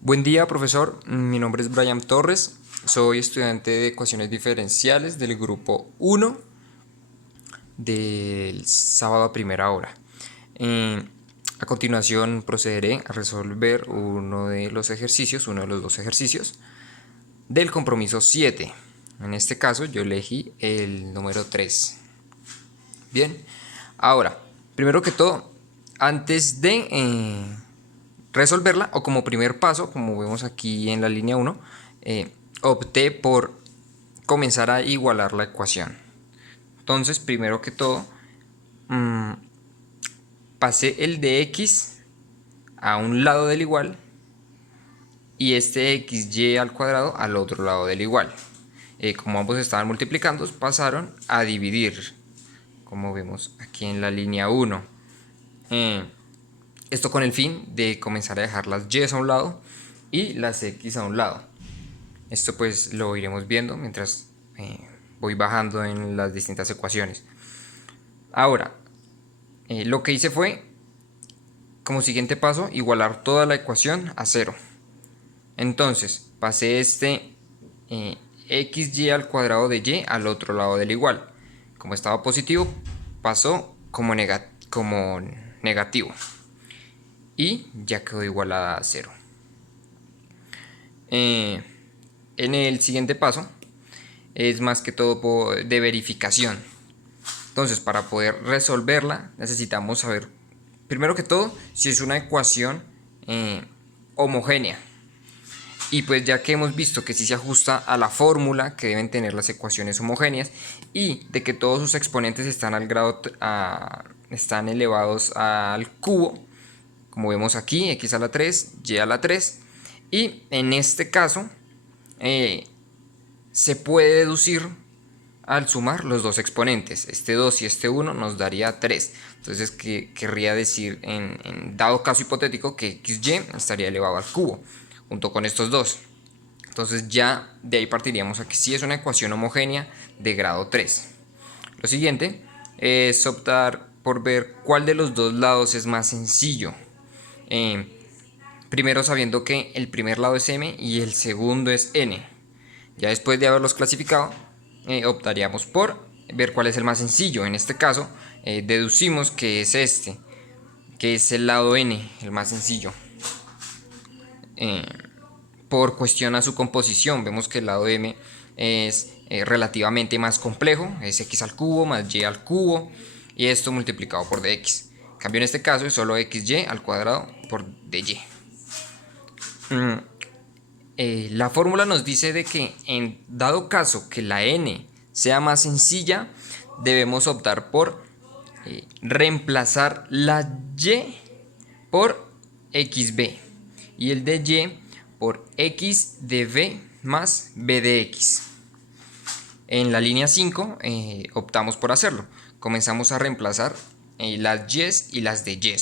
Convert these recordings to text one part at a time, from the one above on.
Buen día, profesor. Mi nombre es Brian Torres. Soy estudiante de ecuaciones diferenciales del grupo 1 del sábado a primera hora. Eh, a continuación procederé a resolver uno de los dos ejercicios del compromiso 7. En este caso yo elegí el número 3. Bien, ahora, primero que todo, antes de resolverla, o como primer paso, como vemos aquí en la línea 1, opté por comenzar a igualar la ecuación. Entonces, primero que todo, pasé el de x a un lado del igual y este xy al cuadrado al otro lado del igual. Como ambos estaban multiplicando, pasaron a dividir, como vemos aquí en la línea 1. Esto con el fin de comenzar a dejar las y a un lado y las x a un lado. Esto pues lo iremos viendo mientras voy bajando en las distintas ecuaciones. Ahora, lo que hice fue, como siguiente paso, igualar toda la ecuación a 0. Entonces, pasé este xy al cuadrado de y al otro lado del igual. Como estaba positivo, pasó como negativo. Y ya quedó igualada a 0. En el siguiente paso es más que todo de verificación. Entonces, para poder resolverla necesitamos saber, primero que todo, si es una ecuación homogénea. Y pues ya que hemos visto que sí se ajusta a la fórmula que deben tener las ecuaciones homogéneas y de que todos sus exponentes están están elevados al cubo, como vemos aquí, x a la 3, y a la 3, y en este caso se puede deducir al sumar los dos exponentes, este 2 y este 1 nos daría 3. Entonces querría decir en dado caso hipotético que xy estaría elevado al cubo junto con estos dos. Entonces ya de ahí partiríamos a que sí es una ecuación homogénea de grado 3. Lo siguiente es optar por ver cuál de los dos lados es más sencillo. Primero sabiendo que el primer lado es m y el segundo es n. Ya después de haberlos clasificado, optaríamos por ver cuál es el más sencillo. En este caso, deducimos que es este, que es el lado n, el más sencillo. Por cuestión a su composición, vemos que el lado m es relativamente más complejo, es x al cubo más y al cubo, y esto multiplicado por dx. En cambio, en este caso es solo xy al cuadrado por dy. La fórmula nos dice de que en dado caso que la n sea más sencilla, debemos optar por reemplazar la y por xb y el de y por x de b más b de x. En la línea 5 optamos por hacerlo. Comenzamos a reemplazar las y y las de y.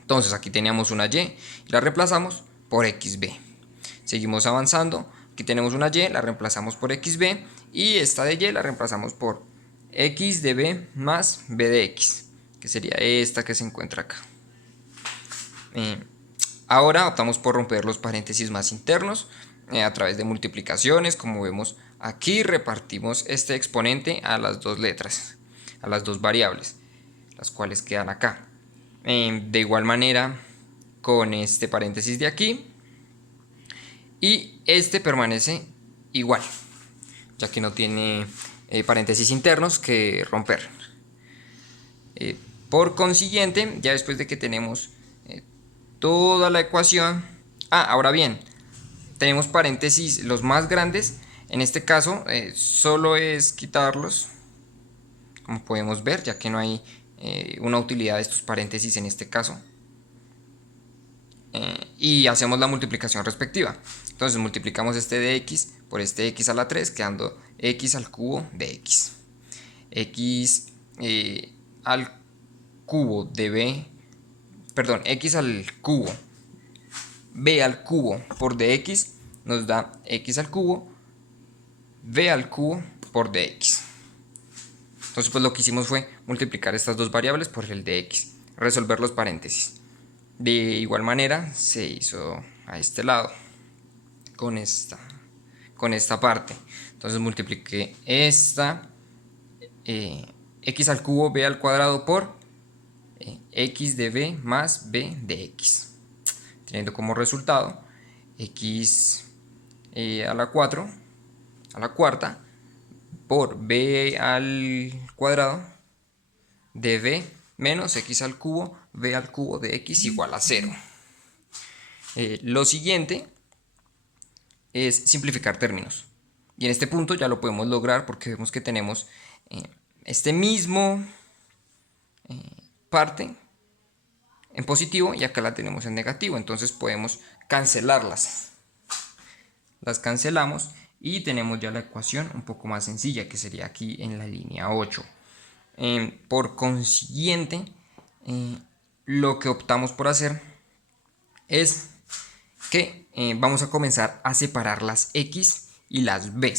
Entonces aquí teníamos una y la reemplazamos por xb. Seguimos avanzando. Aquí tenemos una y, la reemplazamos por xb. Y esta de y la reemplazamos por x de b más b de x, que sería esta que se encuentra acá. Ahora optamos por romper los paréntesis más internos a través de multiplicaciones. Como vemos aquí, repartimos este exponente a las dos letras, a las dos variables, las cuales quedan acá. De igual manera con este paréntesis de aquí, y este permanece igual, ya que no tiene paréntesis internos que romper. Por consiguiente, ya después de que tenemos toda la ecuación, ahora bien, tenemos paréntesis los más grandes. En este caso solo es quitarlos, como podemos ver, ya que no hay una utilidad de estos paréntesis en este caso. Y hacemos la multiplicación respectiva. Entonces multiplicamos este de x por este x a la 3, quedando x al cubo de x. X al cubo de b, perdón, x al cubo b al cubo por dx nos da x al cubo b al cubo por dx. Entonces pues lo que hicimos fue multiplicar estas dos variables por el de x, resolver los paréntesis. De igual manera se hizo a este lado con esta parte. Entonces multipliqué esta x al cubo b al cuadrado por x de b más b de x, teniendo como resultado x a la 4 a la cuarta por b al cuadrado de b menos x al cubo b al cubo de x igual a 0. Lo siguiente es simplificar términos. Y en este punto ya lo podemos lograr porque vemos que tenemos este mismo parte en positivo y acá la tenemos en negativo. Entonces podemos cancelarlas. Las cancelamos y tenemos ya la ecuación un poco más sencilla, que sería aquí en la línea 8. Por consiguiente, lo que optamos por hacer es que vamos a comenzar a separar las x y las b.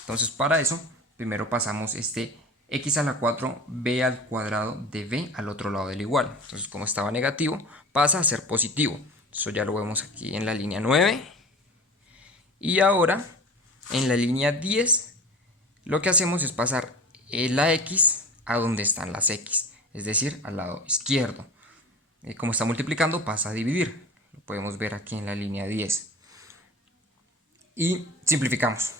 Entonces para eso primero pasamos este x a la 4 b al cuadrado de b al otro lado del igual. Entonces como estaba negativo pasa a ser positivo. Eso ya lo vemos aquí en la línea 9. Y ahora en la línea 10 lo que hacemos es pasar la x a donde están las x, es decir, al lado izquierdo. Como está multiplicando pasa a dividir. Lo podemos ver aquí en la línea 10. Y simplificamos.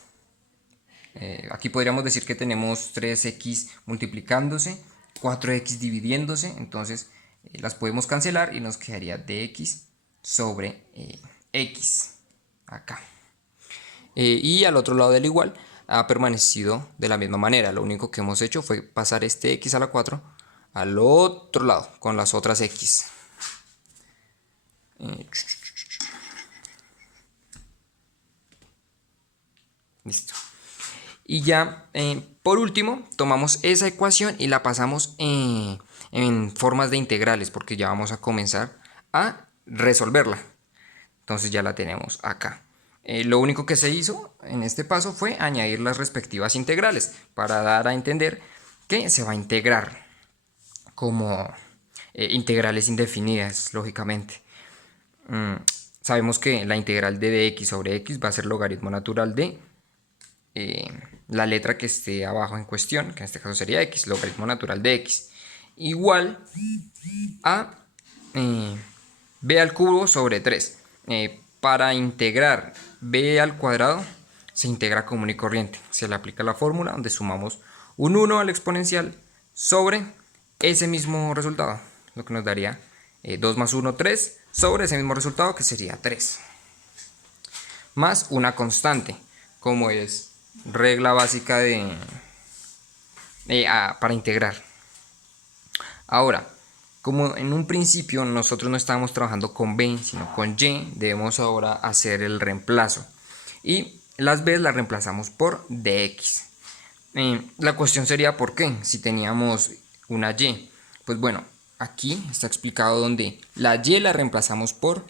Aquí podríamos decir que tenemos 3x multiplicándose, 4x dividiéndose, entonces las podemos cancelar y nos quedaría dx sobre x acá. Y al otro lado del igual ha permanecido de la misma manera. Lo único que hemos hecho fue pasar este x a la 4 al otro lado con las otras x. Listo. Y ya por último tomamos esa ecuación y la pasamos en formas de integrales, porque ya vamos a comenzar a resolverla. Entonces ya la tenemos acá. Lo único que se hizo en este paso fue añadir las respectivas integrales para dar a entender que se va a integrar como integrales indefinidas, lógicamente. Sabemos que la integral de dx sobre x va a ser logaritmo natural de la letra que esté abajo en cuestión, que en este caso sería x, logaritmo natural de x, igual a b al cubo sobre 3. Para integrar b al cuadrado se integra común y corriente. Se le aplica la fórmula donde sumamos un 1 al exponencial sobre ese mismo resultado, lo que nos daría 2 más 1, 3, sobre ese mismo resultado que sería 3. Más una constante, como es regla básica para integrar. Ahora, como en un principio nosotros no estábamos trabajando con b, sino con y, debemos ahora hacer el reemplazo. Y las b las reemplazamos por dx. La cuestión sería ¿por qué? Si teníamos una y. Pues bueno, aquí está explicado donde la y la reemplazamos por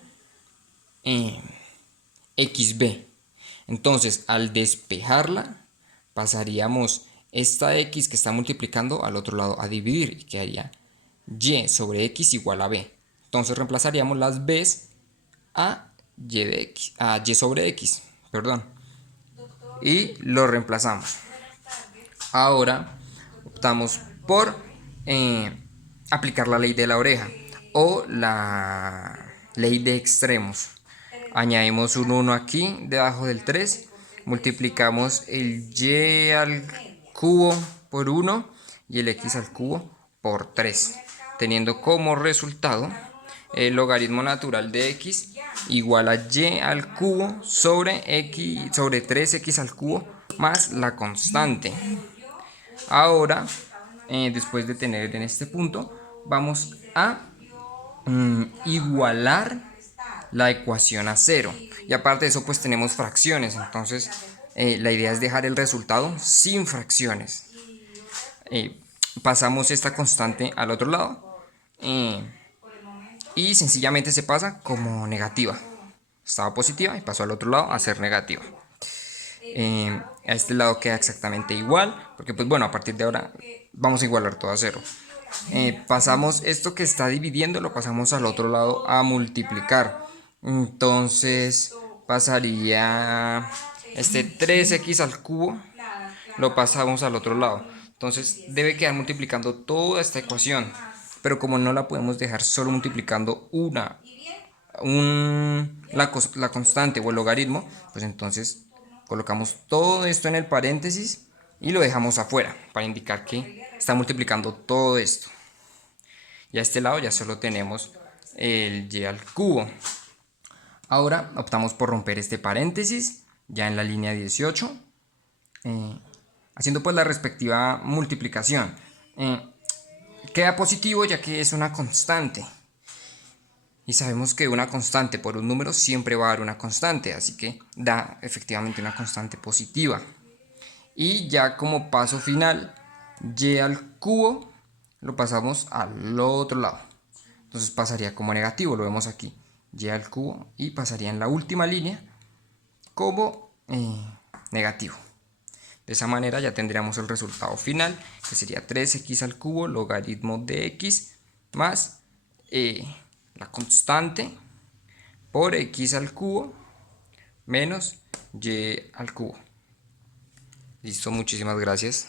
xb. Entonces, al despejarla, pasaríamos esta x que está multiplicando al otro lado a dividir y quedaría y sobre x igual a b. Entonces reemplazaríamos las b's a y sobre x, perdón, y lo reemplazamos. Ahora optamos por aplicar la ley de la oreja o la ley de extremos. Añadimos un 1 aquí debajo del 3, multiplicamos el y al cubo por 1 y el x al cubo por 3, teniendo como resultado el logaritmo natural de x igual a y al cubo sobre 3x al cubo más la constante. Ahora, después de tener en este punto, vamos a igualar la ecuación a 0. Y aparte de eso, pues tenemos fracciones. Entonces, la idea es dejar el resultado sin fracciones. Pasamos esta constante al otro lado. Y sencillamente se pasa como negativa. Estaba positiva y pasó al otro lado a ser negativa. A este lado queda exactamente igual, porque pues bueno, a partir de ahora vamos a igualar todo a 0. Pasamos esto que está dividiendo, lo pasamos al otro lado a multiplicar. Entonces pasaría este 3x al cubo, lo pasamos al otro lado. Entonces debe quedar multiplicando toda esta ecuación. Pero como no la podemos dejar solo multiplicando la constante o el logaritmo, pues entonces colocamos todo esto en el paréntesis y lo dejamos afuera para indicar que está multiplicando todo esto. Y a este lado ya solo tenemos el y al cubo. Ahora optamos por romper este paréntesis ya en la línea 18, haciendo pues la respectiva multiplicación. Queda positivo ya que es una constante. Y sabemos que una constante por un número siempre va a dar una constante, así que da efectivamente una constante positiva. Y ya como paso final, y al cubo lo pasamos al otro lado. Entonces pasaría como negativo, lo vemos aquí, y al cubo, y pasaría en la última línea como negativo. De esa manera ya tendríamos el resultado final, que sería 3x al cubo logaritmo de x más la constante por x al cubo menos y al cubo. Listo, muchísimas gracias.